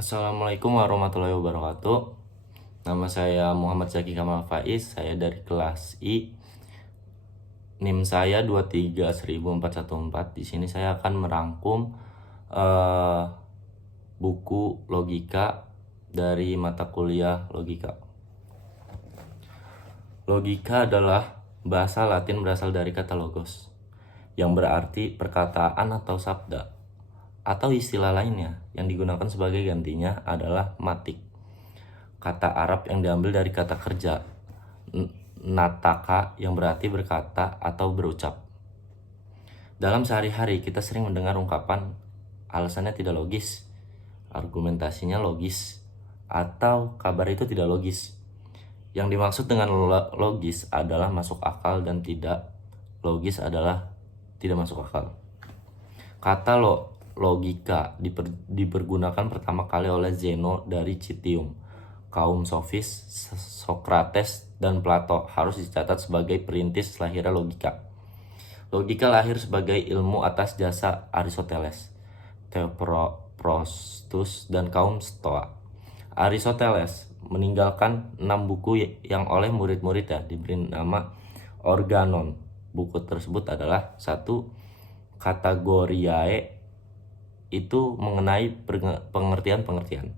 Assalamualaikum warahmatullahi wabarakatuh. Nama saya Muhammad Zaki Kamal Faiz. Saya dari kelas I. NIM saya 231414. Di sini saya akan merangkum buku logika dari mata kuliah logika. Logika adalah bahasa Latin berasal dari kata logos, yang berarti perkataan atau sabda, atau istilah lainnya yang digunakan sebagai gantinya adalah matik. Kata Arab yang diambil dari kata kerja, nataka, yang berarti berkata atau berucap. Dalam sehari-hari kita sering mendengar ungkapan alasannya tidak logis, argumentasinya logis, atau kabar itu tidak logis. Yang dimaksud dengan logis adalah masuk akal dan tidak logis adalah tidak masuk akal. Kata logika dipergunakan pertama kali oleh Zeno dari Citium. Kaum sofis, Sokrates, dan Plato harus dicatat sebagai perintis lahirnya logika. Logika lahir sebagai ilmu atas jasa Aristoteles, Theophrastus, dan kaum Stoa. Aristoteles meninggalkan 6 buku yang oleh murid-muridnya diberi nama Organon. Buku tersebut adalah 1. Categoriae, itu mengenai pengertian-pengertian.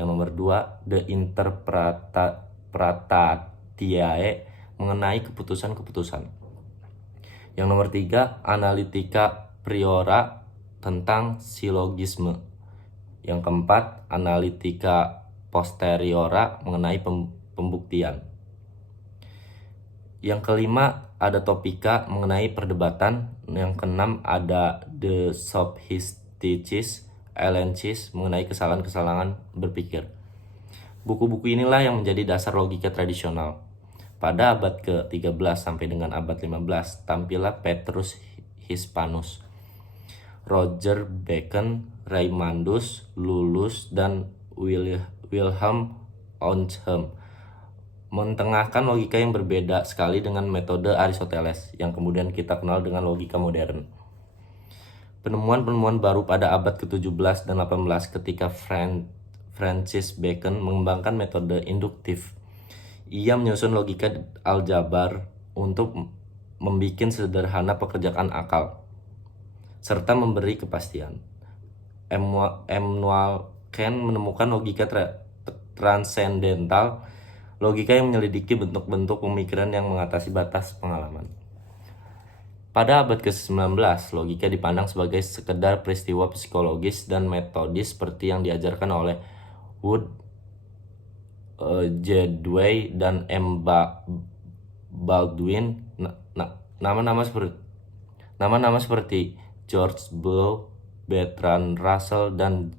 Yang nomor 2, De Interpretatiae, mengenai keputusan-keputusan. Yang nomor 3, Analytica Priora, tentang silogisme. Yang keempat, Analytica Posteriora, mengenai pembuktian. Yang kelima, ada Topika, mengenai perdebatan. Yang keenam, ada De Sophisticis Elenchis, mengenai kesalahan-kesalahan berpikir. Buku-buku inilah yang menjadi dasar logika tradisional. Pada abad ke-13 sampai dengan abad 15, tampillah Petrus Hispanus, Roger Bacon, Raymondus, Lullus, dan Wilhelm Ontzheim mentengahkan logika yang berbeda sekali dengan metode Aristoteles yang kemudian kita kenal dengan logika modern. Penemuan-penemuan baru pada abad ke-17 dan 18 ketika Francis Bacon mengembangkan metode induktif. Ia menyusun logika aljabar untuk membuat sederhana pekerjaan akal serta memberi kepastian. Immanuel Kant menemukan logika transendental, logika yang menyelidiki bentuk-bentuk pemikiran yang mengatasi batas pengalaman. Pada abad ke-19, logika dipandang sebagai sekedar peristiwa psikologis dan metodis seperti yang diajarkan oleh Wood, Jedway, dan M. Baldwin. Nama-nama seperti George Boole, Bertrand Russell, dan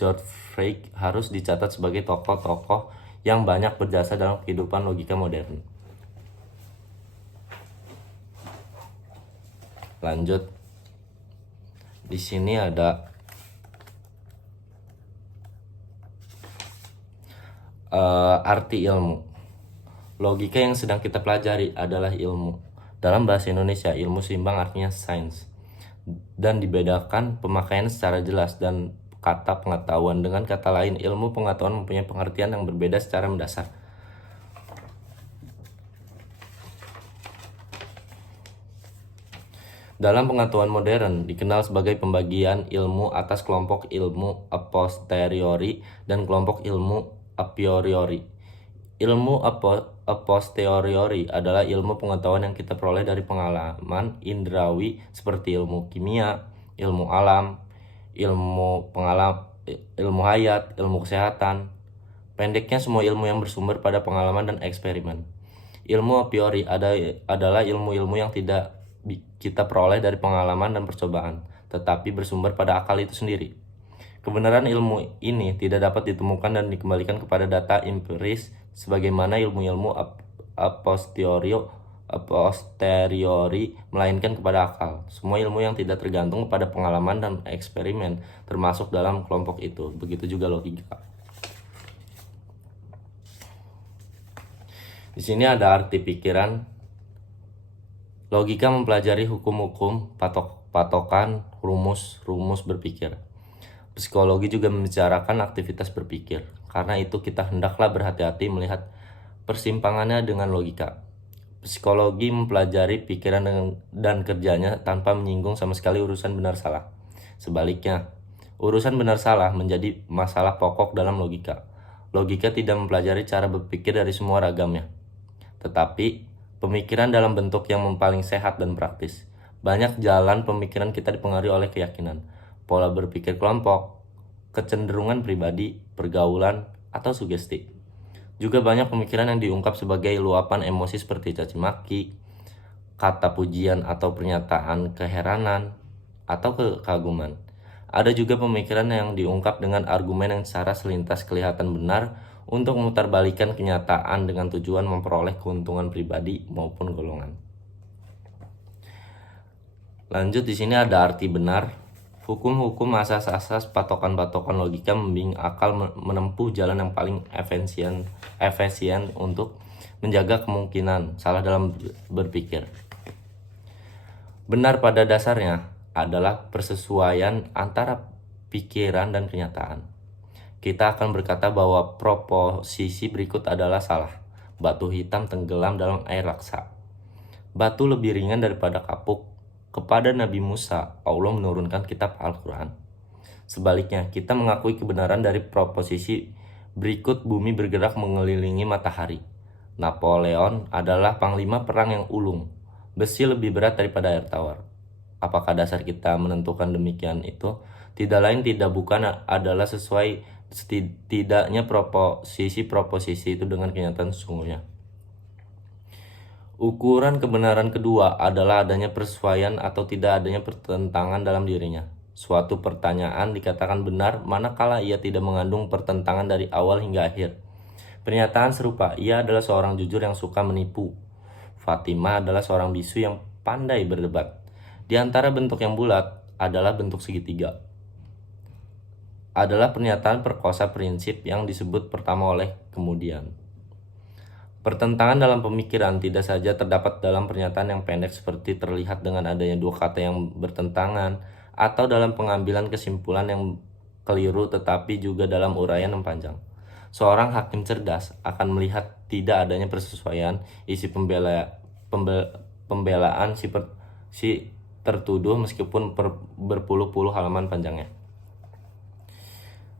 George Frege harus dicatat sebagai tokoh-tokoh yang banyak berjasa dalam kehidupan logika modern. Lanjut, di sini ada arti ilmu. Logika yang sedang kita pelajari adalah ilmu. Dalam bahasa Indonesia, ilmu seimbang artinya sains, dan dibedakan pemakaian secara jelas dan kata pengetahuan. Dengan kata lain, ilmu pengetahuan mempunyai pengertian yang berbeda secara mendasar. Dalam pengetahuan modern, dikenal sebagai pembagian ilmu atas kelompok ilmu a posteriori dan kelompok ilmu a priori. Ilmu a posteriori adalah ilmu pengetahuan yang kita peroleh dari pengalaman indrawi seperti ilmu kimia, ilmu alam, ilmu hayat, ilmu kesehatan. Pendeknya, semua ilmu yang bersumber pada pengalaman dan eksperimen. Ilmu a priori adalah ilmu-ilmu yang tidak kita peroleh dari pengalaman dan percobaan, tetapi bersumber pada akal itu sendiri. Kebenaran ilmu ini tidak dapat ditemukan dan dikembalikan kepada data empiris sebagaimana ilmu-ilmu a posteriori, melainkan kepada akal. Semua ilmu yang tidak tergantung pada pengalaman dan eksperimen termasuk dalam kelompok itu. Begitu juga logika. Di sini ada arti pikiran. Logika mempelajari hukum-hukum, patokan, rumus berpikir. Psikologi juga membicarakan aktivitas berpikir. Karena itu kita hendaklah berhati-hati melihat persimpangannya dengan logika. Psikologi mempelajari pikiran dan kerjanya tanpa menyinggung sama sekali urusan benar salah. Sebaliknya, urusan benar salah menjadi masalah pokok dalam logika. Logika tidak mempelajari cara berpikir dari semua ragamnya, tetapi pemikiran dalam bentuk yang paling sehat dan praktis. Banyak jalan pemikiran kita dipengaruhi oleh keyakinan, pola berpikir kelompok, kecenderungan pribadi, pergaulan, atau sugesti. Juga banyak pemikiran yang diungkap sebagai luapan emosi seperti caci maki, kata pujian atau pernyataan keheranan, atau kekaguman. Ada juga pemikiran yang diungkap dengan argumen yang secara selintas kelihatan benar untuk memutarbalikkan kenyataan dengan tujuan memperoleh keuntungan pribadi maupun golongan. Lanjut, di sini ada arti benar. Hukum-hukum, asas-asas, patokan-patokan logika membimbing akal menempuh jalan yang paling efisien untuk menjaga kemungkinan salah dalam berpikir. Benar pada dasarnya adalah persesuaian antara pikiran dan kenyataan. Kita akan berkata bahwa proposisi berikut adalah salah. Batu hitam tenggelam dalam air laksa. Batu lebih ringan daripada kapuk. Kepada Nabi Musa, Allah menurunkan kitab Al-Quran. Sebaliknya, kita mengakui kebenaran dari proposisi berikut: bumi bergerak mengelilingi matahari. Napoleon adalah panglima perang yang ulung. Besi lebih berat daripada air tawar. Apakah dasar kita menentukan demikian itu? Tidak lain tidak bukan adalah sesuai setidaknya proposisi itu dengan kenyataan sesungguhnya. Ukuran kebenaran kedua adalah adanya persesuaian atau tidak adanya pertentangan dalam dirinya. Suatu pertanyaan dikatakan benar manakala ia tidak mengandung pertentangan dari awal hingga akhir. Pernyataan serupa, ia adalah seorang jujur yang suka menipu. Fatimah adalah seorang bisu yang pandai berdebat. Di antara bentuk yang bulat adalah bentuk segitiga. Adalah pernyataan perkosa prinsip yang disebut pertama oleh kemudian. Pertentangan dalam pemikiran tidak saja terdapat dalam pernyataan yang pendek seperti terlihat dengan adanya dua kata yang bertentangan, atau dalam pengambilan kesimpulan yang keliru, tetapi juga dalam uraian yang panjang. Seorang hakim cerdas akan melihat tidak adanya persesuaian isi pembelaan si tertuduh meskipun berpuluh-puluh halaman panjangnya.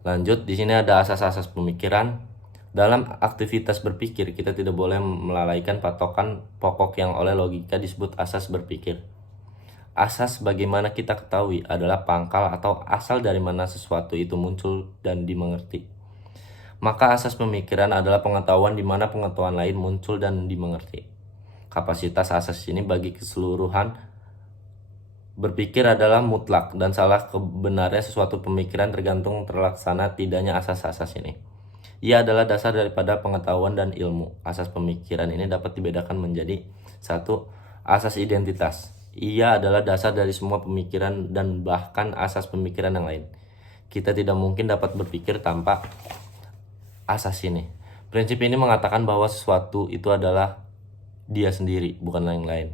Lanjut, di sini ada asas-asas pemikiran. Dalam aktivitas berpikir, kita tidak boleh melalaikan patokan pokok yang oleh logika disebut asas berpikir. Asas, bagaimana kita ketahui, adalah pangkal atau asal dari mana sesuatu itu muncul dan dimengerti. Maka asas pemikiran adalah pengetahuan di mana pengetahuan lain muncul dan dimengerti. Kapasitas asas ini bagi keseluruhan berpikir adalah mutlak, dan salah kebenarnya sesuatu pemikiran tergantung terlaksana tidaknya asas-asas ini. Ia adalah dasar daripada pengetahuan dan ilmu. Asas pemikiran ini dapat dibedakan menjadi: 1. Asas identitas. Ia adalah dasar dari semua pemikiran dan bahkan asas pemikiran yang lain. Kita tidak mungkin dapat berpikir tanpa asas ini. Prinsip ini mengatakan bahwa sesuatu itu adalah dia sendiri, bukan yang lain.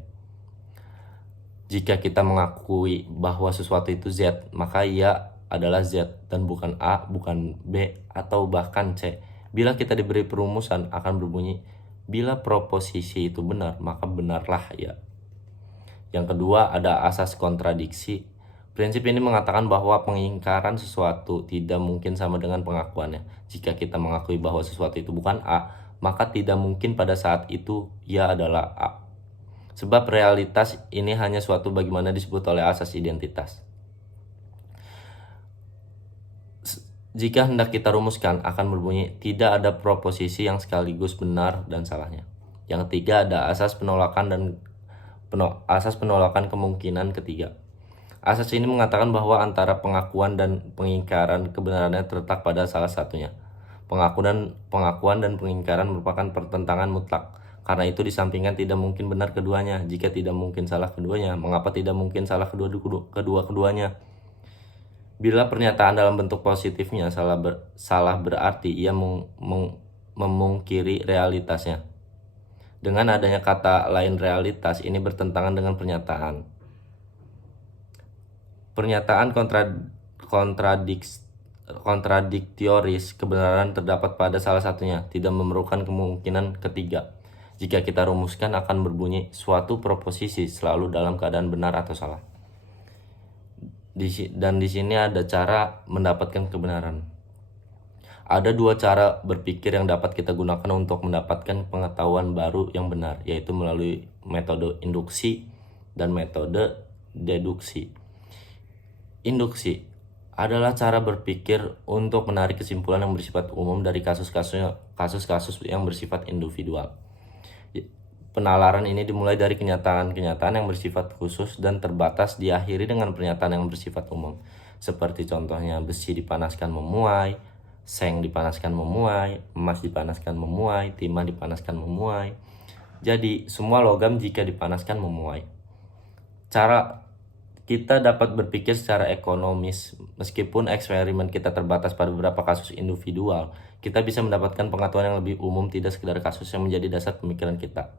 Jika kita mengakui bahwa sesuatu itu Z, maka ia adalah Z dan bukan A, bukan B, atau bahkan C. Bila kita diberi perumusan akan berbunyi, bila proposisi itu benar, maka benarlah ya. Yang kedua, ada asas kontradiksi. Prinsip ini mengatakan bahwa pengingkaran sesuatu tidak mungkin sama dengan pengakuannya. Jika kita mengakui bahwa sesuatu itu bukan A, maka tidak mungkin pada saat itu ia adalah A. Sebab realitas ini hanya suatu bagaimana disebut oleh asas identitas. Jika hendak kita rumuskan, akan berbunyi tidak ada proposisi yang sekaligus benar dan salahnya. Yang ketiga, ada asas penolakan kemungkinan ketiga. Asas ini mengatakan bahwa antara pengakuan dan pengingkaran kebenarannya terletak pada salah satunya. Pengakuan dan pengingkaran merupakan pertentangan mutlak. Karena itu disampingkan tidak mungkin benar keduanya. Jika tidak mungkin salah keduanya, mengapa tidak mungkin salah kedua-keduanya? Bila pernyataan dalam bentuk positifnya salah berarti ia memungkiri realitasnya. Dengan adanya kata lain realitas, ini bertentangan dengan pernyataan. Pernyataan kontradiktoris, kebenaran terdapat pada salah satunya, tidak memerlukan kemungkinan ketiga. Jika kita rumuskan akan berbunyi suatu proposisi selalu dalam keadaan benar atau salah. Dan di sini ada cara mendapatkan kebenaran. Ada dua cara berpikir yang dapat kita gunakan untuk mendapatkan pengetahuan baru yang benar, yaitu melalui metode induksi dan metode deduksi. Induksi adalah cara berpikir untuk menarik kesimpulan yang bersifat umum dari kasus-kasus yang bersifat individual. Penalaran ini dimulai dari kenyataan-kenyataan yang bersifat khusus dan terbatas, diakhiri dengan pernyataan yang bersifat umum. Seperti contohnya besi dipanaskan memuai, seng dipanaskan memuai, emas dipanaskan memuai, timah dipanaskan memuai. Jadi semua logam jika dipanaskan memuai. Cara kita dapat berpikir secara ekonomis, meskipun eksperimen kita terbatas pada beberapa kasus individual, kita bisa mendapatkan pengetahuan yang lebih umum, tidak sekedar kasus yang menjadi dasar pemikiran kita.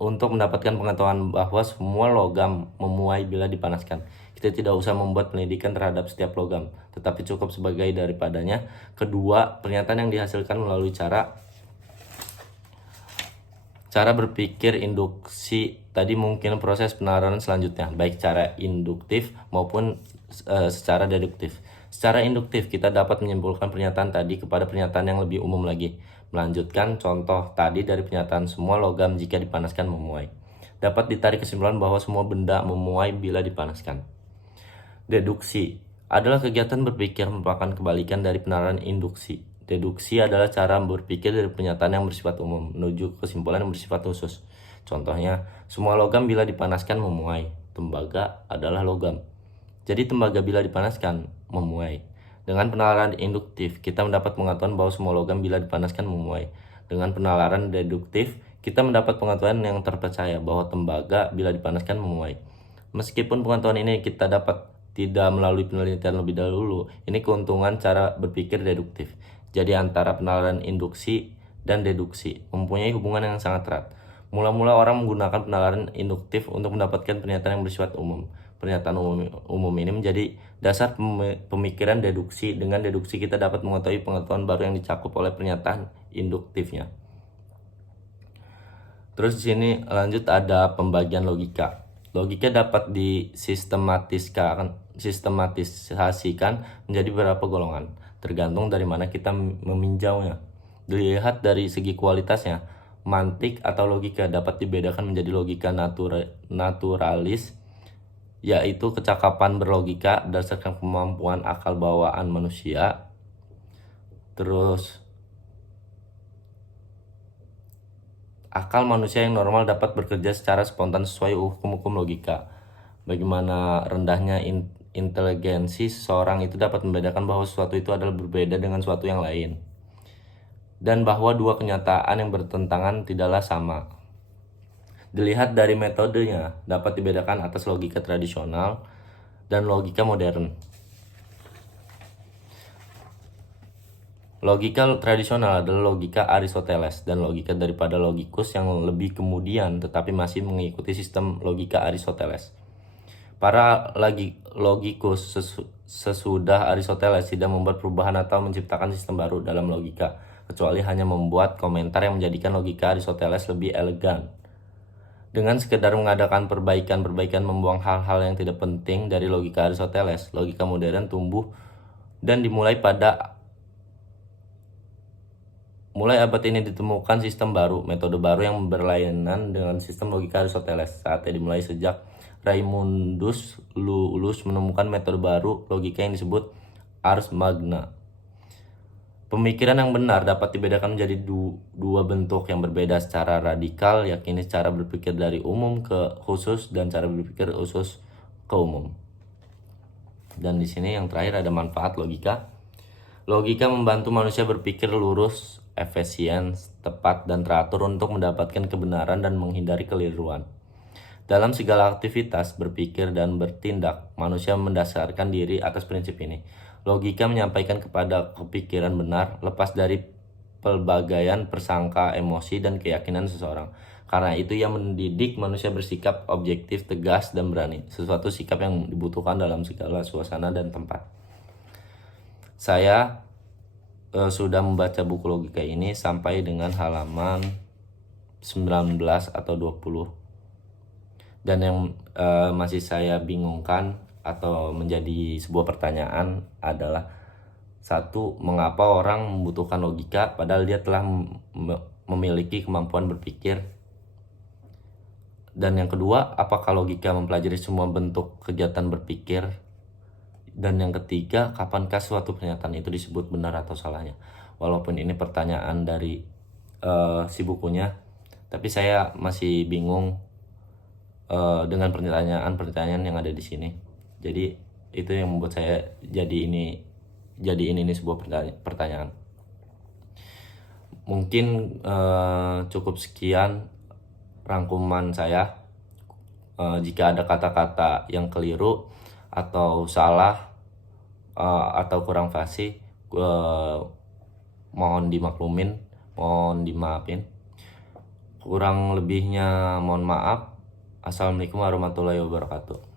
Untuk mendapatkan pengetahuan bahwa semua logam memuai bila dipanaskan, kita tidak usah membuat penelitian terhadap setiap logam, tetapi cukup sebagai daripadanya. Kedua, pernyataan yang dihasilkan melalui cara berpikir induksi tadi mungkin proses penalaran selanjutnya, baik cara induktif maupun secara deduktif. Secara induktif kita dapat menyimpulkan pernyataan tadi kepada pernyataan yang lebih umum lagi. Melanjutkan contoh tadi dari pernyataan semua logam jika dipanaskan memuai, dapat ditarik kesimpulan bahwa semua benda memuai bila dipanaskan. Deduksi adalah kegiatan berpikir merupakan kebalikan dari penalaran induksi. Deduksi adalah cara berpikir dari pernyataan yang bersifat umum menuju kesimpulan yang bersifat khusus. Contohnya, semua logam bila dipanaskan memuai. Tembaga adalah logam. Jadi tembaga bila dipanaskan memuai. Dengan penalaran induktif, kita mendapat pengetahuan bahwa semua logam bila dipanaskan memuai. Dengan penalaran deduktif, kita mendapat pengetahuan yang terpercaya bahwa tembaga bila dipanaskan memuai. Meskipun pengetahuan ini kita dapat tidak melalui penelitian lebih dahulu, ini keuntungan cara berpikir deduktif. Jadi antara penalaran induksi dan deduksi mempunyai hubungan yang sangat erat. Mula-mula orang menggunakan penalaran induktif untuk mendapatkan pernyataan yang bersifat umum. Pernyataan umum ini menjadi dasar pemikiran deduksi. Dengan deduksi kita dapat mengetahui pengetahuan baru yang dicakup oleh pernyataan induktifnya. Terus di sini lanjut ada pembagian logika. Logika dapat disistematisasikan menjadi beberapa golongan, tergantung dari mana kita meminjaunya. Dilihat dari segi kualitasnya, mantik atau logika dapat dibedakan menjadi logika naturalis, yaitu kecakapan berlogika berdasarkan kemampuan akal bawaan manusia. Terus akal manusia yang normal dapat bekerja secara spontan sesuai hukum-hukum logika. Bagaimana rendahnya inteligensi seseorang itu dapat membedakan bahwa sesuatu itu adalah berbeda dengan sesuatu yang lain, dan bahwa dua kenyataan yang bertentangan tidaklah sama. Dilihat dari metodenya, dapat dibedakan atas logika tradisional dan logika modern. Logika tradisional adalah logika Aristoteles dan logika daripada logikus yang lebih kemudian tetapi masih mengikuti sistem logika Aristoteles. Para logikus sesudah Aristoteles tidak membuat perubahan atau menciptakan sistem baru dalam logika, kecuali hanya membuat komentar yang menjadikan logika Aristoteles lebih elegan. Dengan sekedar mengadakan perbaikan membuang hal-hal yang tidak penting dari logika Aristoteles, logika modern tumbuh dan mulai abad ini ditemukan sistem baru, metode baru yang berlainan dengan sistem logika Aristoteles. Saatnya dimulai sejak Raimundus Lullus menemukan metode baru logika yang disebut Ars Magna. Pemikiran yang benar dapat dibedakan menjadi dua bentuk yang berbeda secara radikal, yakni cara berpikir dari umum ke khusus dan cara berpikir khusus ke umum. Dan di sini yang terakhir ada manfaat logika. Logika membantu manusia berpikir lurus, efisien, tepat, dan teratur untuk mendapatkan kebenaran dan menghindari keliruan. Dalam segala aktivitas, berpikir, dan bertindak, manusia mendasarkan diri atas prinsip ini. Logika menyampaikan kepada kepikiran benar, lepas dari pelbagaian persangka, emosi, dan keyakinan seseorang. Karena itu ia mendidik manusia bersikap objektif, tegas, dan berani. Sesuatu sikap yang dibutuhkan dalam segala suasana dan tempat. saya sudah membaca buku logika ini sampai dengan halaman 19 atau 20. Dan yang masih saya bingungkan atau menjadi sebuah pertanyaan adalah, satu, mengapa orang membutuhkan logika padahal dia telah memiliki kemampuan berpikir? Dan yang kedua, apakah logika mempelajari semua bentuk kegiatan berpikir? Dan yang ketiga, kapankah suatu pernyataan itu disebut benar atau salahnya? Walaupun ini pertanyaan dari si bukunya, tapi saya masih bingung dengan pertanyaan-pertanyaan yang ada di sini. Jadi itu yang membuat saya jadiin ini sebuah pertanyaan. Mungkin cukup sekian rangkuman saya. Jika ada kata-kata yang keliru atau salah atau kurang fasih, mohon dimaklumin, mohon dimaafin. Kurang lebihnya mohon maaf. Assalamualaikum warahmatullahi wabarakatuh.